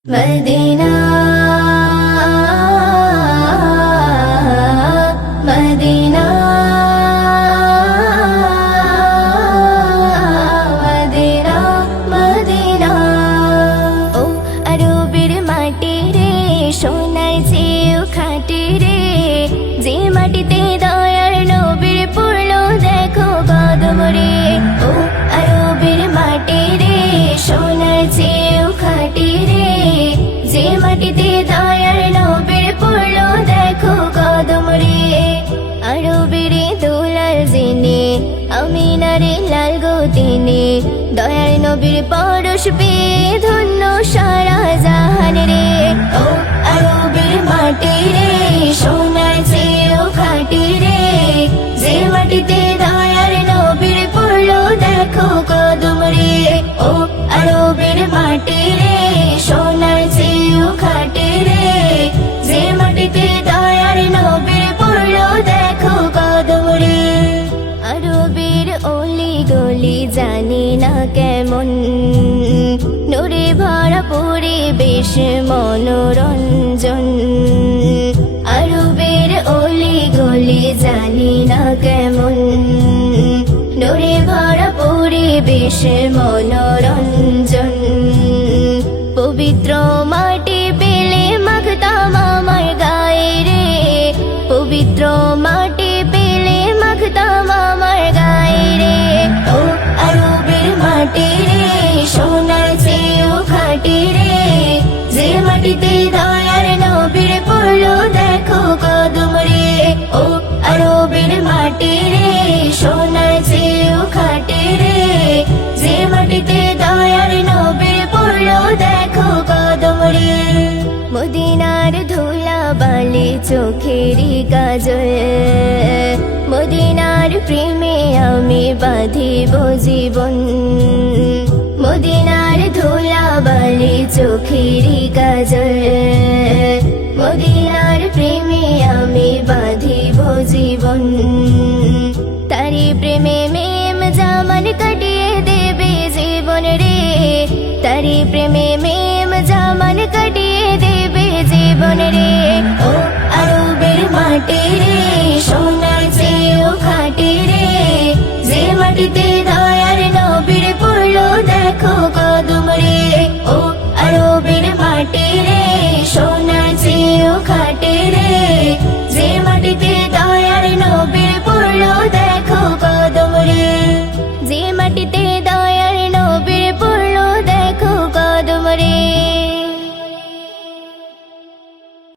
Medina Medina Medina Medina ओ अरबेर माटी रे सोनार চেয়েও খাঁটি রে যে মাটিতে দয়ার নবীর পড়লো দেখো কদম রে ও আরবের মাটি রে সোনার চেয়েও খাঁটি রে যে মাটিতে দয়ার নবীর পড়লো দেখো কদম রে আরবের দোলার জিনে আমিনারে লাল গো তিনি দয়ার নবীর পরশ পেয়ে ধন্য সারা জাহান রে ও আরবের মাটি রে সোনার চেয়েও খাঁটি রে যে মাটিতে দয়ার নবীর পড়লো দেখো কদম রে ও আরবের মাটি রে সোনার চেয়েও খাঁটি রে যে মাটিতে দয়ার নবীর পড়লো দেখো কদম রে আরবের অলি গলি জানি না কেমন নূরে ভরা পরিবেশ মনোরঞ্জন আরবের অলি গলি জানি না কেমন নূরে ভরা পরিবেশ মনোরঞ্জন পবিত্র মাটি পেলে মাখতাম আমার গায়ে রে পবিত্র মাটি পেলে মাখতাম আমার গায়ে রে ও আরবের মাটি রে সোনার চেয়েও খাঁটি রে যে মাটিতে দয়ার নবীর পড়লো দেখো কদম রে ও আরবের মাটি রে সোনার চেয়েও খাঁটি রে যে মাটিতে দয়ার নবীর পড়লো দেখো কদম রে মদিনার ধুলা বালি চোখেরই কাজল মদিনার প্রেমে আমি বাঁধিব জীবন মদিনার ধুলা বালি চোখেরই কাজল মদিনার প্রেমে আমি বাঁধিব জীবন তারি প্রেমে মেম জামান কাটিয়ে দেবে জীবন রে তারি প্রেমে মেম জামান কাটিয়ে দেবে জীবন রে ও আরবের মাটি রে সোনার চেয়েও খাঁটি রে যে মাটিতে দয়ার নবীর পড়লো দেখো কদম রে ও আরবের মাটি রে সোনার চেয়েও খাঁটি রে